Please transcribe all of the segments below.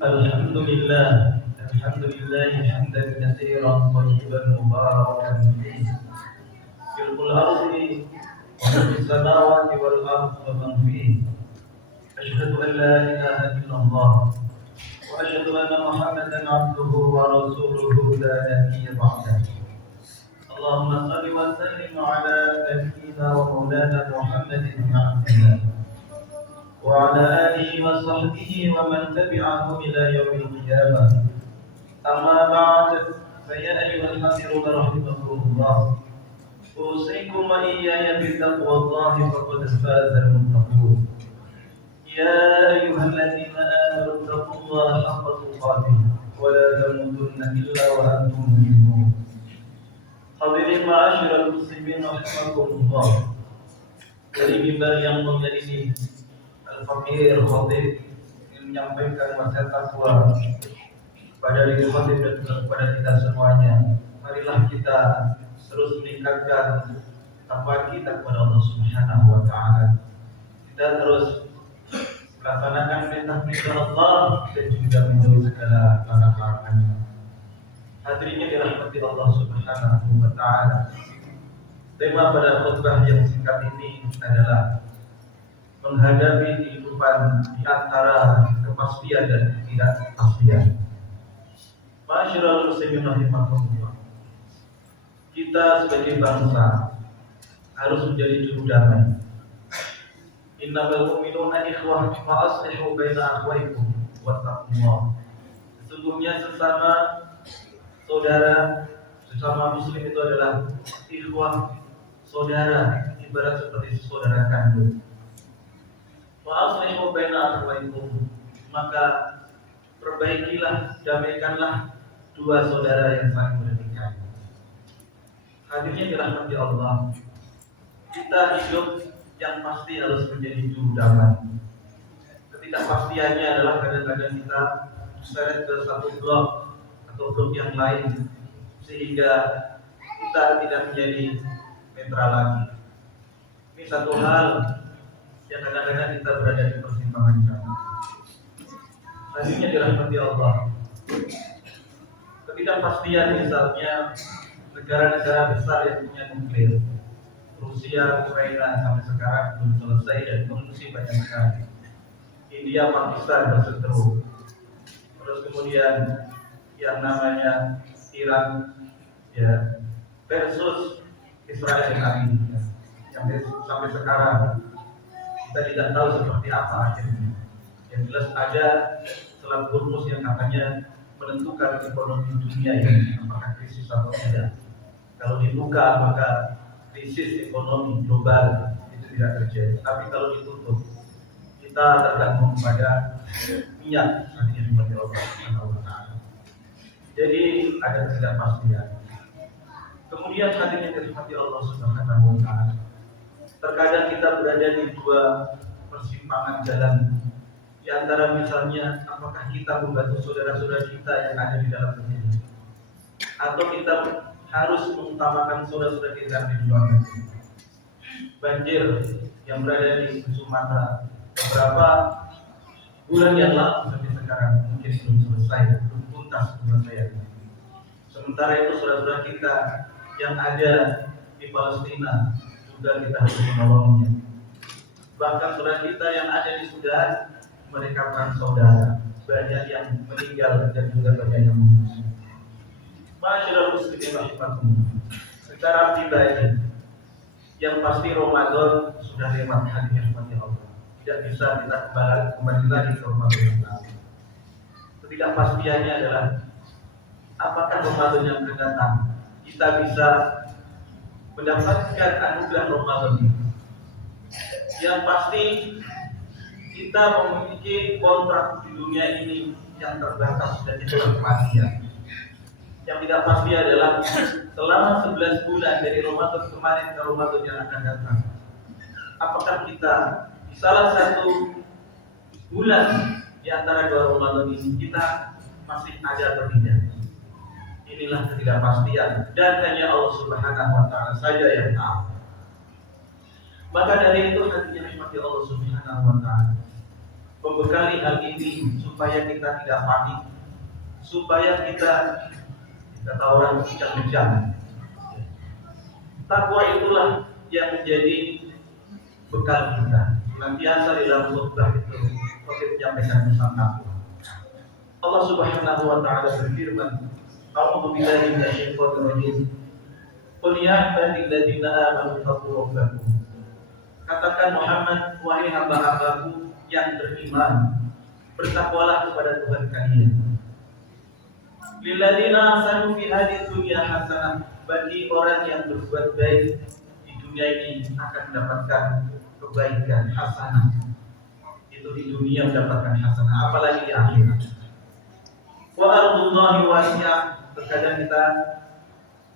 الحمد لله الحمد لله حمدا كثيرا طيبا مباركا فيه ملء الارض وملء السماوات والارض ومن فيه اشهد ان لا اله الا الله واشهد ان محمدا عبده ورسوله لا نبي بعده اللهم صل وسلم على نبينا ومولانا محمد بن عبد الله وعلى آله وصحبه ومن تبعه إلى يوم القيامة أما بعد فيا أيها الحاضرون رحمكم الله أوصيكم وإياي بتقوى الله فقد فاز المتقون يا أيها الذين آمنوا اتقوا الله حق تقاته ولا تموتن إلا وأنتم مسلمون Hadirin ma'asyiral muslimin rahimakumullah. Dari mimbar yang mulia ini Al-Fakir Khatib ingin menyampaikan wasiat takwa kepada diri Khatib dan juga kepada kita semuanya. Marilah kita terus meningkatkan takwa kita kepada Allah Subhanahu wa taala. Kita terus melaksanakan perintah-perintah Allah dan juga menjauhi segala larangan-larangannya. Hadirinnya dirahmati Allah Subhanahu wa taala. Tema pada khutbah yang singkat ini adalah menghadapi kehidupan di antara kepastian dan ketidakpastian. Masyarul muslimin rahimakumullah. Kita sebagai bangsa harus menjadi juru damai. Innamal mu'minuna ikhwah fa aslihu baina akhwaykum wattaqullah. Sesungguhnya sesama saudara, sesama muslim itu adalah ikhwah, saudara, ibarat seperti saudara kandung. Wa aslihu baina akhwaykum, maka perbaikilah, damaikanlah dua saudara yang saling berdekatan. Hadirnya dirahmati Allah. Kita hidup yang pasti harus menjadi juru damai. Ketidakpastiannya adalah kadang-kadang kita terseret ke satu blok atau grup yang lain sehingga kita tidak menjadi netral lagi. Ini satu hal yang kadang-kadang kita berada di persimpangan jalan. Akhirnya dirahmati Allah. Ketidakpastian misalnya negara-negara besar yang punya nuklir, Rusia, Ukraina sampai sekarang belum selesai dan mengungsi banyak sekali. India, Pakistan berseteru. Terus kemudian yang namanya Iran ya versus Israel dan Amerika yang sampai sekarang kita tidak tahu seperti apa akhirnya. Yang jelas ada selang rumus yang katanya menentukan ekonomi dunia ini apakah krisis atau tidak. Kalau dibuka maka krisis ekonomi global itu tidak terjadi. Tapi kalau ditutup kita tergantung pada minyak nantinya seperti Allah Subhanahu wa taala. Jadi ada ketidakpastian. Kemudian hadirnya dirahmati Allah Subhanahu wa taala. Terkadang kita berada di dua persimpangan jalan. Di antara misalnya apakah kita membantu saudara-saudara kita yang ada di dalam negeri, atau kita harus mengutamakan saudara-saudara kita yang di luar negeri. Banjir yang berada di Sumatera beberapa bulan yang lalu sampai sekarang mungkin belum selesai, belum tuntas penyelesaiannya. Sementara itu saudara-saudara kita yang ada di Palestina juga kita harus menolongnya. Bahkan saudara kita yang ada di Sudan, mereka kan saudara, banyak yang meninggal dan juga banyak yang mengungsi. Masyaallah muslimin rahimakumullah. Secara pribadi, yang pasti Ramadan sudah lewat, hadirnya rahmat Allah. Tidak bisa kita kembali lagi ke Ramadan yang lalu. Ketidakpastiannya adalah apakah Ramadan yang akan datang kita bisa mendapatkan anugerah Ramadan ini. Yang pasti kita memiliki kontrak di dunia ini yang terbatas dan itulah kematian. Yang tidak pasti adalah selama 11 bulan dari Ramadan kemarin ke Ramadan yang akan datang, apakah kita di salah satu bulan di antara dua Ramadan ini kita masih ada atau tidak? Inilah ketidakpastian dan hanya Allah Subhanahu wa taala saja yang tahu. Maka dari itu hatinya nikmati Allah Subhanahu wa taala. membekali hal ini supaya kita tidak panik, supaya kita kata orang bincang-bincang. Takwa itulah yang menjadi bekal kita. Senantiasa di dalam khutbah itu seperti menyampaikan pesan takwa. Allah Subhanahu wa taala berfirman, "A'udzu billahi minasyaitonir rajim. Qul ya ayyuhalladzina amanu taqullaha." Katakan Muhammad, wahai hamba-hambaku yang beriman, bertakwalah kepada Tuhan kalian. Lilladzina ahsanu fi hadhihi dunya hasanah, bagi orang yang berbuat baik di dunia ini akan mendapatkan kebaikan hasanah. Itu di dunia mendapatkan hasanah, apalagi di akhirat. Wa ardullahi wasi'ah, terkadang kita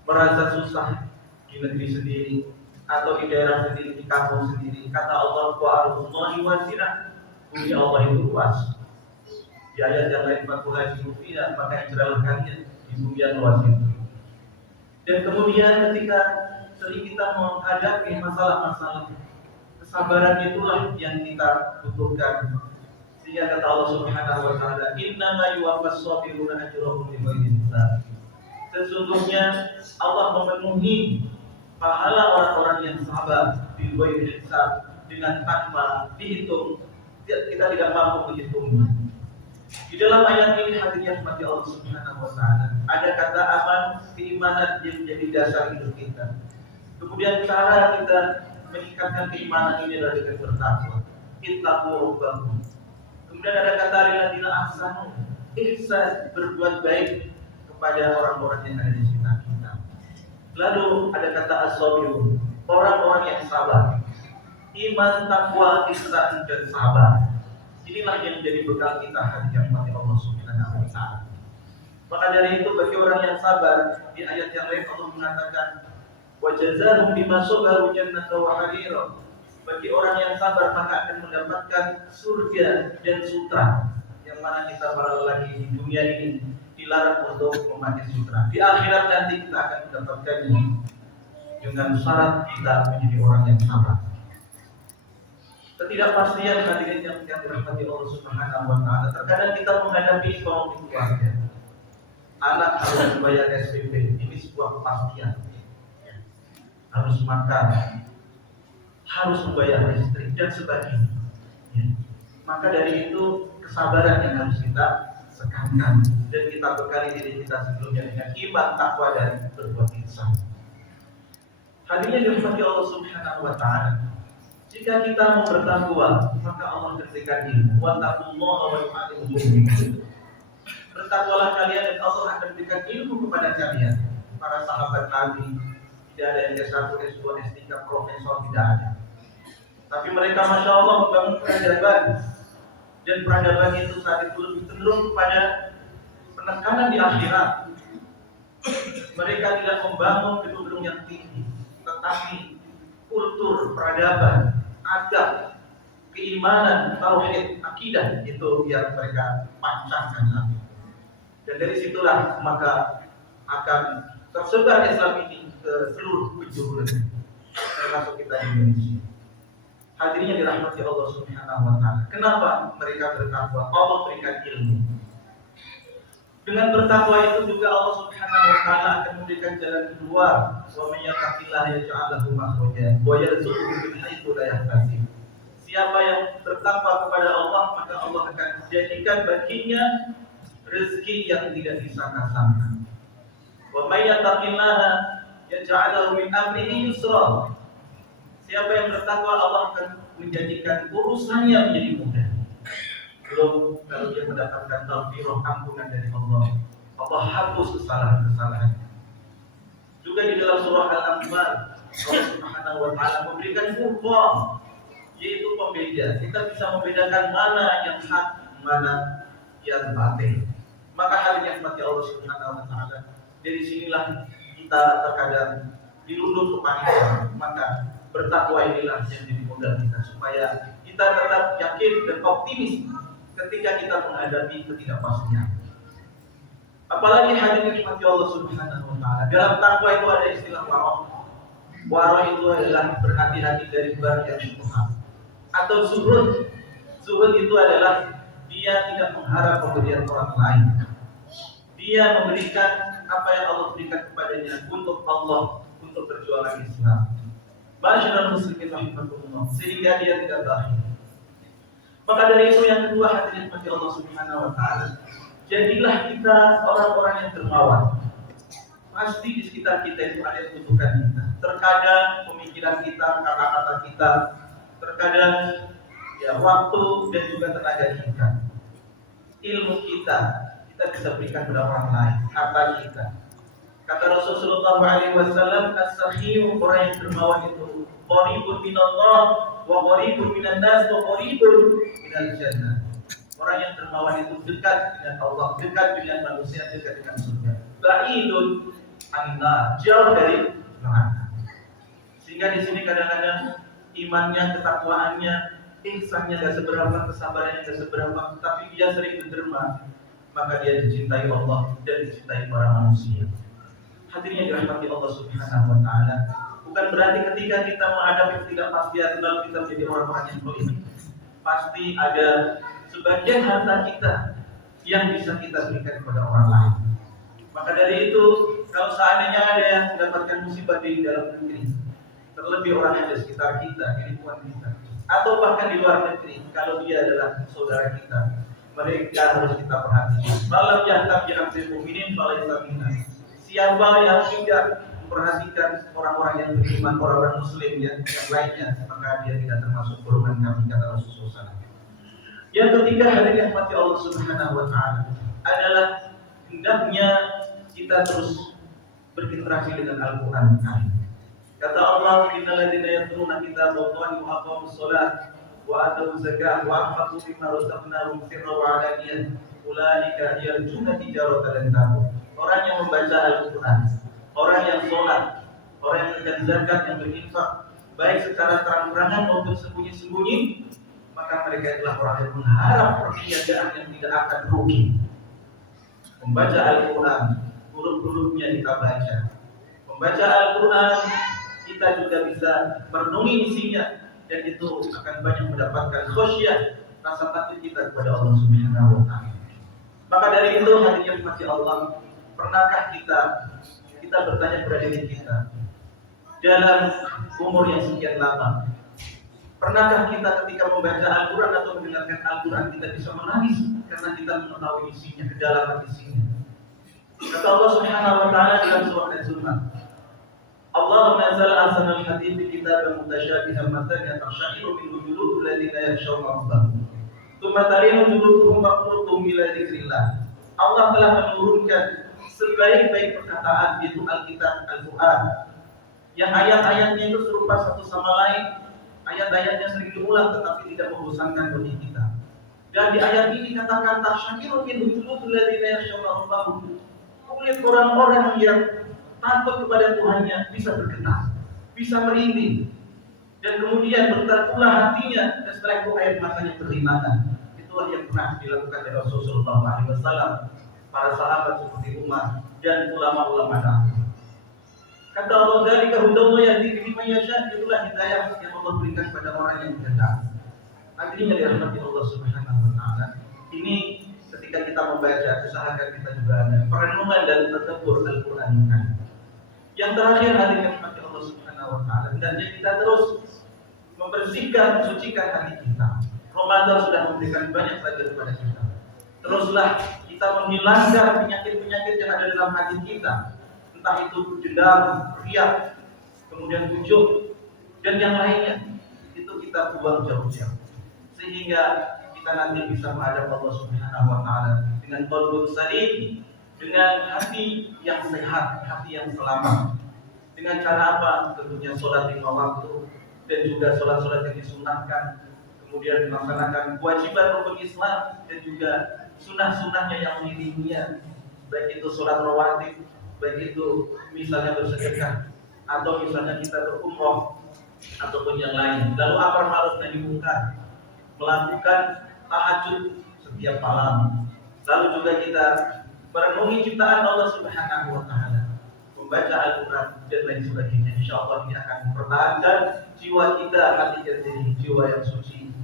merasa susah di negeri sendiri atau di daerah sendiri, di kampung sendiri. Kata Allah, wa ardullahi wasi'ah, bumi Allah itu luas. Di ayat yang lain, "Fakuhajiru fiha", maka hijrahlah kalian di bumi yang luas itu. Dan kemudian ketika sering kita menghadapi masalah-masalah, kesabaran itulah yang kita butuhkan. Sehingga kata Allah Subhanahu wa taala, "Innama yuwaffas sabiruna ajrahum bighairi hisab." Sesungguhnya Allah memenuhi pahala orang-orang yang sabar bighairi hisab, dengan tanpa dihitung. Kita tidak mampu menghitungnya. Di dalam ayat ini hadirin rahmati Allah Subhanahu wa taala, ada kata aman, keimanan yang menjadi dasar hidup kita. Kemudian cara kita meningkatkan keimanan ini adalah dengan bertakwa. Ittaqu rabbakum. Kemudian ada kata lilladzina ahsanu, ihsan, berbuat baik kepada orang-orang yang ada di sekitar kita. Lalu ada kata as-sabirun, orang-orang yang sabar. Iman, takwa, ihsan, dan sabar. Inilah yang menjadi bekal kita hari kiamat Allah Subhanahu wa taala. Maka dari itu bagi orang yang sabar, di ayat yang lain Allah mengatakan, "Wa jazaahum bima sabaru jannatan wa harira." Bagi orang yang sabar maka akan mendapatkan surga dan sutra. Yang mana kita para lelaki di dunia ini dilarang untuk memakai sutra. Di akhirat nanti kita akan mendapatkannya dengan syarat kita menjadi orang yang sabar. Ketidakpastian hadirin yang dirahmati Allah Subhanahu wa taala. Terkadang kita menghadapi konflik keluarga. Anak harus membayar SPP, ini sebuah kepastian. Harus makan, harus membayar listrik dan sebagainya. Maka dari itu kesabaran yang harus kita sekankan dan kita bekali diri kita sebelumnya dengan iman, takwa, dan berbuat ihsan. Hadirin yang dirahmati Allah Subhanahu wa taala. Jika kita mau bertakwa, maka Allah berikan ilmu. Wattaqullaha wa yu'allimukum. Bertakwalah kalian dan Allah akan berikan ilmu kepada kalian. Para sahabat Nabi tidak ada yang S1, S2, S3, profesor, tidak ada. Tapi mereka Masya Allah membangun peradaban. Dan peradaban itu saat itu lebih cenderung kepada penekanan di akhirat. Mereka tidak membangun gedung-gedung yang tinggi, tetapi kultur, peradaban, adab, keimanan, tauhid, akidah itu yang mereka pancangkan nanti. Dan dari situlah maka akan tersebar Islam ini ke seluruh penjuru negeri, termasuk kita di Indonesia. Hadirin yang dirahmati Allah Subhanahu wa taala. Kenapa mereka bertakwa? Allah berikan ilmu. Dengan bertakwa itu juga Allah Subhanahu wa taala akan memberikan jalan keluar. Wa may yattaqillaha yaj'al lahu makhraja wa yarzuqhu min haitsu la yahtasib. Siapa yang bertakwa kepada Allah, maka Allah akan jadikan baginya rezeki yang tidak disangka-sangka. Wa may yattaqillaha yaj'al lahu min amrihi yusra. Siapa yang bertakwa, Allah akan menjadikan urusannya menjadi mudah. Belum kalau dia mendapatkan taufirah, ampunan dari Allah, Allah hapus kesalahan-kesalahan. Juga di dalam surah Al-Anfal, Allah Subhanahu wa taala memberikan furqan, yaitu pembeda. Kita bisa membedakan mana yang hak, mana yang batil. Maka hal yang mati Allah Subhanahu wa taala, dari sinilah kita terkadang dirundung kepanikan. Maka bertakwa inilah yang jadi modal kita supaya kita tetap yakin dan optimis ketika kita menghadapi ketidakpastian. Apalagi hadirin rahmati Allah Subhanahu wa taala. Dalam takwa itu ada istilah waro'. Waro' itu adalah berhati-hati dari barang yang syubhat atau zuhud. Zuhud itu adalah dia tidak mengharap pemberian orang lain. Dia memberikan apa yang Allah berikan kepadanya untuk Allah, untuk perjuangan Islam. Masyaallah muslimin rahimakumullah, sehingga dia tidak bakhil. Maka dari itu yang kedua, hadirin bagi Allah Subhanahu wa taala, jadilah kita orang-orang yang dermawan. Pasti di sekitar kita itu ada yang membutuhkan kita. Terkadang pemikiran kita, kata-kata kita, terkadang ya waktu dan juga tenaga kita, ilmu kita bisa berikan kepada orang lain, harta kita. Kata Rasulullah SAW, as-sakhiyu, orang yang dermawan itu qaribun minallah wa qaribun minan nas wa qaribun minal jannah. Orang yang dermawan itu dekat dengan Allah, dekat dengan manusia, dekat dengan surga. Ba'idun anna, jauh dari neraka. Sehingga di sini kadang-kadang imannya, ketakwaannya, ihsannya gak seberapa, kesabarannya gak seberapa, tapi dia sering berderma, maka dia dicintai Allah dan dicintai para manusia. Hadirin yang dirahmati Allah Subhanahu wa taala, bukan berarti ketika kita menghadapi ketidakpastian lalu kita menjadi orang-orang yang pelit. Pasti ada sebagian harta kita yang bisa kita berikan kepada orang lain. Maka dari itu, kalau seandainya ada yang mendapatkan musibah di dalam negeri, terlebih orang yang di sekitar kita, di lingkungan kita, atau bahkan di luar negeri, kalau dia adalah saudara kita, mereka harus kita perhatikan. Malam yang tak diambil mukminin falaysa minna. Siapa yang tidak memperhatikan orang-orang yang beriman, orang-orang muslim yang lainnya, maka dia tidak termasuk golongan kami, kata Rasulullah. Yang ketiga, hadirin yang mati Allah Subhanahu wa taala, adalah hendaknya kita terus berinteraksi dengan Al-Qur'an. Kata Allah, innal ladzina yatluna kitaballahi wa aqamus shalah wa atau zakah wa anfaqu mimma razaqnahum sirran wa alaniyah ulaika yarjuna tijaratan lan tabur. Orang yang membaca Al-Qur'an, orang yang sholat, orang yang memberikan zakat, yang berinfak, baik secara terang-terangan maupun sembunyi-sembunyi, maka mereka adalah orang yang mengharap perniagaan yang tidak akan rugi. Membaca Al-Qur'an, huruf-hurufnya kita baca. Membaca Al-Qur'an, kita juga bisa merenungi isinya, dan itu akan banyak mendapatkan khasyah, rasa takut kita kepada Allah Subhanahu wa taala. Maka dari itu, hadirin mati Allah, pernahkah kita bertanya kepada diri kita dalam umur yang sekian lama, pernahkah kita ketika membaca Al-Quran atau mendengarkan Al-Quran kita bisa menangis karena kita mengetahui isinya, kedalaman isinya? Kata Allah Subhanahu wa taala dalam surah Az-Zumar, Allah nazzala ahsanal hadithi kitaban mutasyabihan mathalan tarsha'iru minhu juludul ladzina yakhshawna rabbahum tsumma talinu juluduhum wa qulubuhum ila dzikrillah. Allah telah menurunkan sebaik-baik perkataan, yaitu Alkitab, Al-Quran, yang ayat-ayatnya itu serupa satu sama lain, ayat-ayatnya sering diulang tetapi tidak membosankan bagi kita. Dan di ayat ini dikatakan tarsha'iru minhu juludul ladzina yakhshawna rabbahum, kulit orang-orang yang takut kepada Tuhannya bisa bergetar, bisa merinding, dan kemudian bergetar pula hatinya, dan setelah itu air matanya berimanan. Itulah yang pernah dilakukan oleh Rasulullah SAW, para sahabat seperti Umar dan ulama-ulama dahulu. Kata Allah, dari kehudamu yang dibimbingnya, itulah hidayah yang Allah berikan kepada orang yang berkehendak. Akhirnya dirahmati Allah Subhanahu wa taala. Ini ketika kita membaca, usahakan kita juga ada perenungan dan tadabbur Al-Qur'an. Yang terakhir, hadirin rahmati Allah Subhanahu wa taala, hendaknya kita terus membersihkan, mensucikan hati kita. Ramadan sudah memberikan banyak pelajaran kepada kita. Teruslah kita menghilangkan penyakit-penyakit yang ada dalam hati kita, entah itu dendam, riya, kemudian ujub, dan yang lainnya. Itu kita buang jauh-jauh, sehingga kita nanti bisa menghadap Allah Subhanahu wa taala dengan qalbun salim, dengan hati yang sehat, hati yang selamat. Dengan cara apa? Tentunya sholat 5 waktu dan juga sholat-sholat yang disunahkan, kemudian melaksanakan kewajiban rukun Islam dan juga sunnah-sunnahnya yang mengiringinya, baik itu sholat rawatib, baik itu misalnya bersedekah, atau misalnya kita berumrah, ataupun yang lain. Lalu amar ma'ruf nahi munkar, melakukan tahajud setiap malam. Lalu juga kita merenungi ciptaan Allah Subhanahu wa taala, membaca Al-Quran dan lain sebagainya. Insyaallah ini akan mempertahankan jiwa kita, hati kita, jiwa yang suci,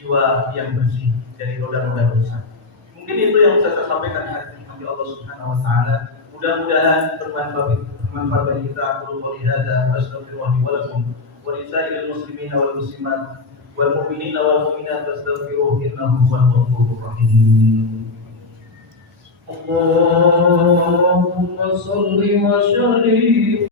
jiwa yang bersih dari noda-noda dosa. Mungkin itu yang bisa saya sampaikan hari ini Allah Subhanahu wa taala. Mudah-mudahan bermanfaat bagi kita. Aku qouli hadza wa astaghfirullah wa lakum wa lisairil muslimina wal muslimat wal mu'minina wal mu'minat fastaghfiruhu innahu huwal ghafurur rahim. Allahumma shalli wa sallim